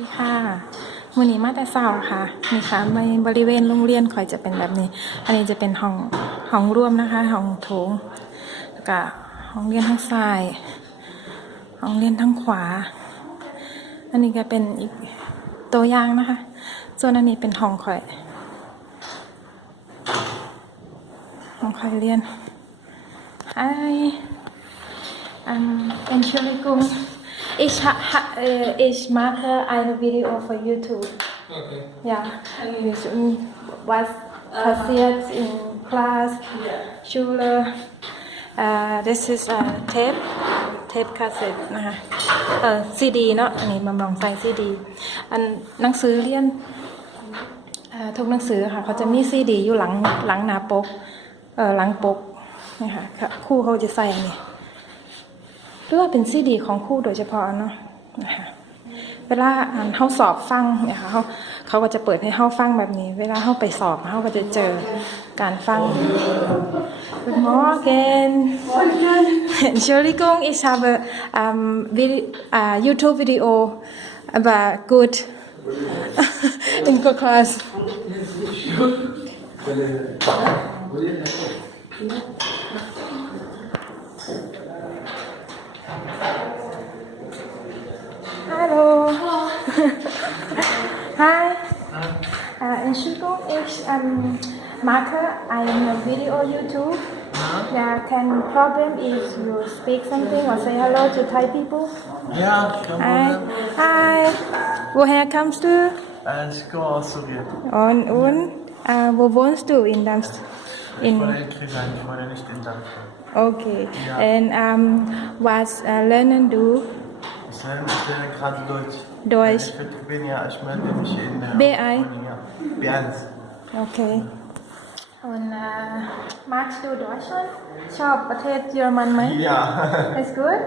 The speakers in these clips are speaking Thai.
สวัสดีค่ะมือนี้มาแต่เช้าค่ะนี่ค่ะในบริเวณโรงเรียนคอยจะเป็นแบบนี้ อันนี้จะเป็นห้องห้องร่วมนะคะห้องโถงแล้วก็ห้องเรียนทางซ้ายห้องเรียนทางขวา อันนี้ก็เป็นอีกตัวอย่างนะคะ ส่วนอันนี้เป็นห้องคอยห้องคอยเรียน Hi um, Entschuldigung ich ha, ha, äh, ich mache eine Video für YouTube Okay. ja ich, ähm, was passiert in Class Schule uh, this is a tape tape cassette นะคะเอ่อซีดีเนาะอันนี้มาลองใส่ซีดี อันหนังสือเรียนเอ่อทุกหนังสือค่ะเขาจะมีซีดีอยู่หลังหลังหน้าปกเอ่อหลังปกนี่ค่ะค่ะครู่เขาจะใส่อันนี้ห รือว่าเป็นซีดี ของครู่โดยเฉพาะเนาะนะคะเวลาอ่านเขาสอบฟังเนี่ยค่ะเขาเขาก็จะเปิดให้เขาฟังแบบนี้ เวลาเขาไปสอบเขาก็จะเจอการฟัง Good Morgen. Entschuldigung, ich habe ähm, Vide- äh, YouTube-Video, aber gut. In g o Class. Ähm, mache ein Video YouTube. Yeah, can problem is you speak something or say hello to Thai people? Ja, kein Hi. Problem. Hi. Woher kommst du? Äh, ich komme aus Syrien. Und, und äh, wo wohnst du in Darmstadt? Ich In, wohne in Krisan, ich wohne nicht in Darmstadt. okay. Ja. And um, was äh, lernen du? Ich lerne, ich lerne gerade Deutsch. Deutsch. Ich bin- ja, ich melde mich in äh, B1. Ja, B1. Okay. Und äh, magst du Deutschland? ชอบประเทศเยอรมันไหม Ja. It's good?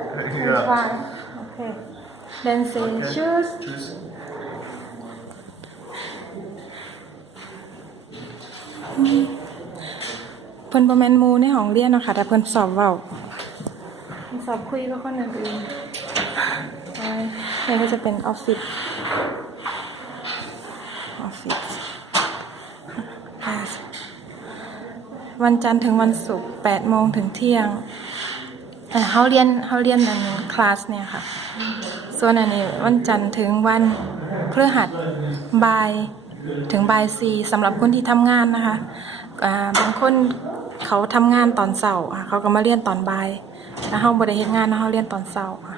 Ja. It's fine. Okay. Then say choose. Tschüss. เพิ่นบ่แม่นหมู่ในห้องเรียนเนาะค่ะแต่เพิ่นสอบเว้าเพิ่นสอบคุยกับคนอื่นๆใช่นี่ก็จะเป็นออฟฟิศ ออฟฟิศ วันจันทร์ถึงวันศุกร์8โมงถึงเที่ยงเอ่อเฮาเรียนเฮาเรียนอันคลาสเนี่ยค่ะ ส่วนอันนี้วันจันทร์ถึงวันพฤหัสบ่ายถึงบ่ายสี่สำหรับคนที่ทำงานนะคะบางคนเขาทำงานตอนเสาร์เขาก็มาเรียนตอนบ่ายแล้วเขาบริเฮ็ดงานแล้วเขาเรียนตอนเสาร์ค่ะ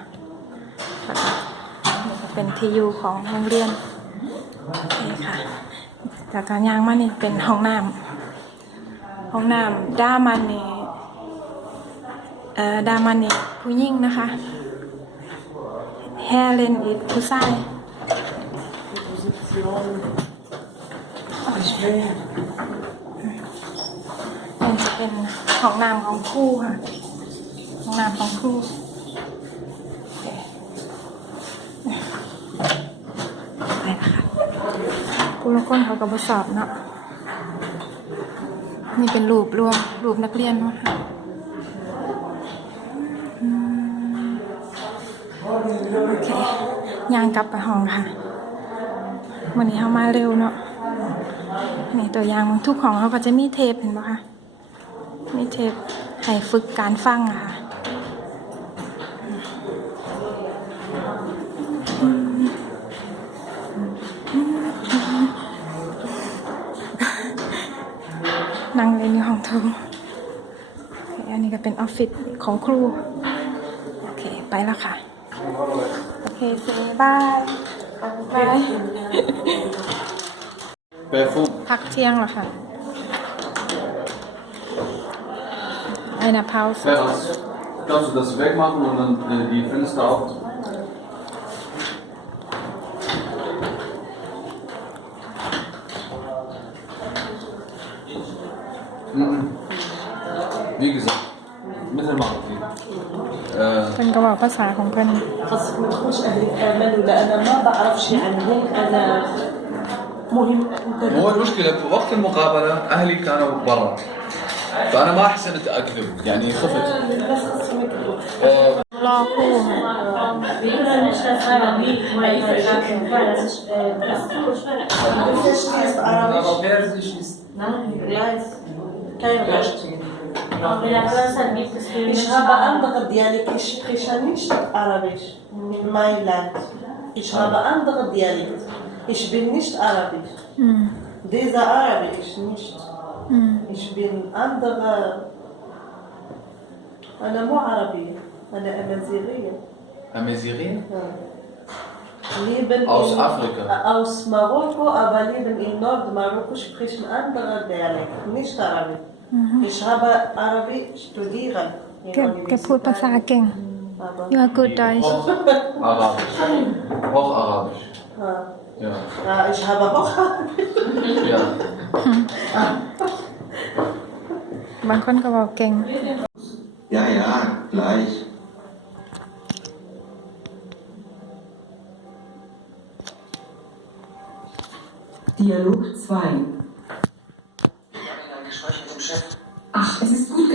เป็นที่อยู่ของโรงเรียนนี่ค่ะจากการย่างมานี่เป็นห้องน้ำ ห้องน้ำด้ามันนี่เอ่อดามันนี่ผู้หญิงนะคะแฮเลนอีกผู้ชายมันเป็นของนามของคู่ค่ะ ของนามของคู่ไปนะคะผู้ละคนเขาก็บทสอบเนาะ นี่เป็นรูปรวมรูปนักเรียนเนาะค่ะโอเคย่างกลับไปห้องค่ะวันนี้เขามาเร็วเนาะนี่ตัวอย่างทุกของเขาก็จะมีเทปเห็นปะคะมีเทปให้ฝึกการฟังอะค่ะ องโถงโอเคอันนี้ก็เป็นออฟฟิศของครู โอเค ไปแล้วค่ะ โอเคเซบายบาย Parfum. พักเที่ยงแล้วค่ะ eine Pause Ferras. Kannst du das wegmachen und dann äh, die Fenster auf? قسعة كومباني خاصك ما تكونش اهلك امل ولا أنا ما بعرفش عنهم أنا مهم هو المشكلة في وقت المقابله أهلي كانوا برا فانا ما حسنت اكذب يعني خفت لا إشغاب أنبغ ديالك إشخيشانيش عربيش من مايلات إشغاب أنبغ ديالك أنا مو عربية أنا أمازيغية. أمازيغية؟ Leben aus in, Afrika. Aus Marokko, aber leben in Nordmarokko, sprechen andere Dialekte, nicht Ich habe Arabisch studiert. in แกแกพูดภาษา Universität. เก่ง Aber, you are good Deutsch Hoch Arabisch. Hoch Arabisch. ah, Ja. ah, ich habe auch Arabisch. Ja. บางคนก็บอกเก่ง Ja, ja, gleich. Dialog 2.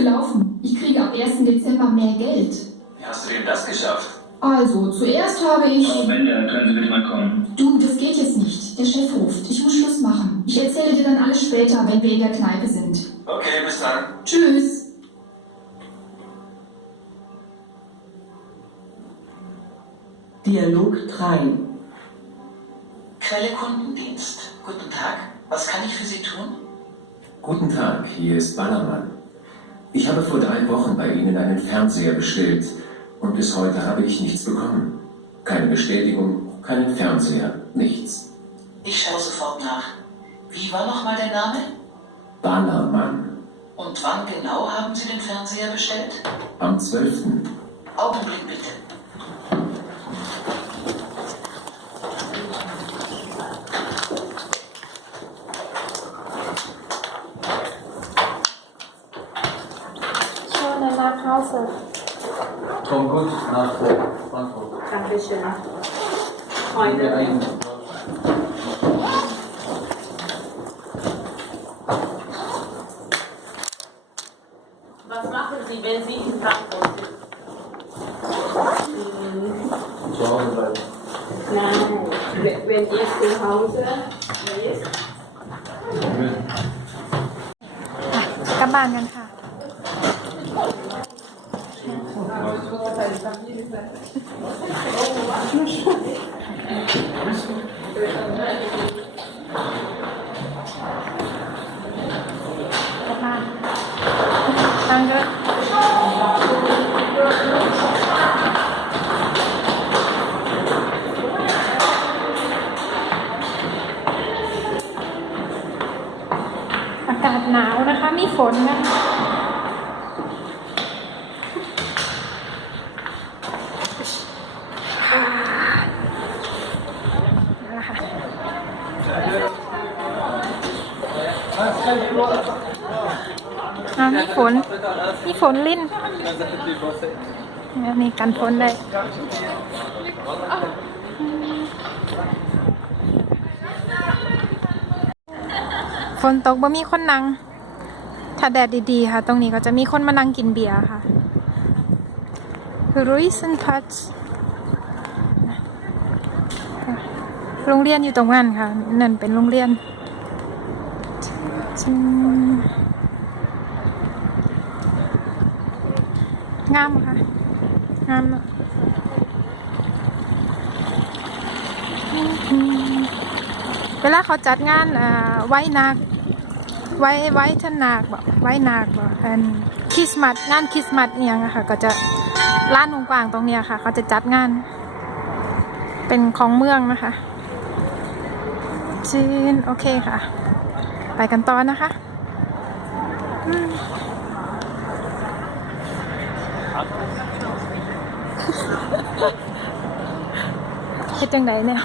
gelaufen. Ich kriege ab 1. Dezember mehr Geld. Wie hast du denn das geschafft? Also, zuerst habe ich... Frau Bender, können Sie bitte mal kommen? Du, das geht jetzt nicht. Der Chef ruft. Ich muss Schluss machen. Ich erzähle dir dann alles später, wenn wir in der Kneipe sind. Okay, bis dann. Tschüss. Dialog 3. Quelle Kundendienst. Guten Tag. Was kann ich für Sie tun? Guten Tag, hier ist Ballermann. Ich habe vor drei Wochen bei Ihnen einen Fernseher bestellt und bis heute habe ich nichts bekommen. Keine Bestätigung, keinen Fernseher, nichts. Ich schaue sofort nach. Wie war nochmal der Name? Ballermann. Und wann genau haben Sie den Fernseher bestellt? Am 12. Augenblick bitte. nasıl? Tonguç nasıl? Nasıl? Kardeşim. Aynen. Aynen. Was machen Sie, wenn Sie in Frankfurt sind? Zu Hause bleiben. Nein, wenn ich zu Hause bin. Các bạn nhận hàng. อะอากาศหนาวนะคะ มีฝนนะคะ มีฝนมีฝนลิ้นอันนี้กันฝนได้ฝนตกบ่มีคนนั่ง ถ้าแดดดีๆ ค่ะ ตรงนี้ก็จะมีคนมานั่งกินเบียร์ค่ะ Recent Touch โรงเรียนอยู่ตรงนั้นค่ะ นั่นเป็นโรงเรียน งามค่ะ งามเนอะเวลาเขาจัดงานอ่าไว้นาไว้ไว้ท่านนาคบอกไว้นาบอกอันคริสต์มาสงานคริสต์มาสอหย่างอะค่ะ ก็จะร้านกว้างตรงเนี้ยค่ะ เขาจะจัดงาน เป็นของเมืองนะคะจีนโอเคค่ะ ไปกันต่อนะคะ อืมคือจังไดแนว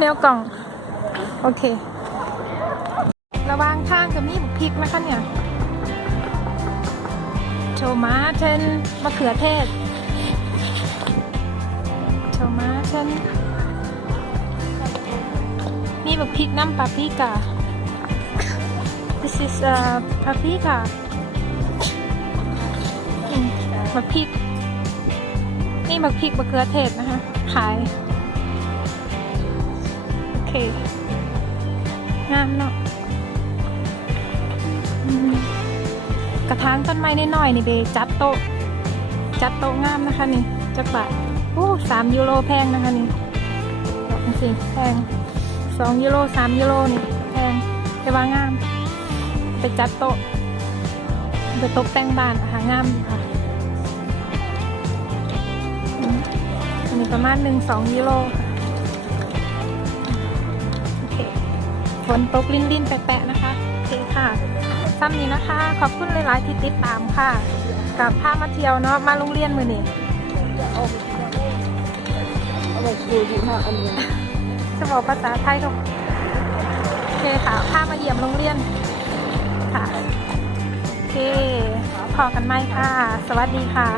แนวกล่อง โอเค ระวางทางก็มีบุกพริกนะคะเนี่ยโทมาเทนมะเขือเทศโทมาเทนมีแบบพริกน้ำปาปริกา this is uh, paprika บบพริก นี่บักพริกบักเขือเทศนะคะ ขาย โอเค งามเนาะกระถางต้นไม้น้อยๆนี่เบจัดโต๊ะ จัดโต๊ะงามนะคะนี่จักบาทโอ้สามยูโรแพงนะคะนี่ดอกสิแพงสองยูโรสามยูโรนี่แพงแต่ว่างาม ไปจัดโต๊ะไปตกแต่งบ้านอาหารงามค่ะ อันนี้ประมาณหนึ่งสองยูโรค่ะโอเคฝนตกลิ้นลิ้นๆแปะๆนะคะโอเคค่ะซ้ำนี้นะคะ ขอบคุณหลายๆที่ติดตามค่ะกับพามาเที่ยวเนาะมาโรงเรียนมือนี่จะบอกภาษาไทยทุกโอเคค่ะพามาเยี่ยมโรงเรียนค่ะโอเคพอกันไหมค่ะ สวัสดีค่ะ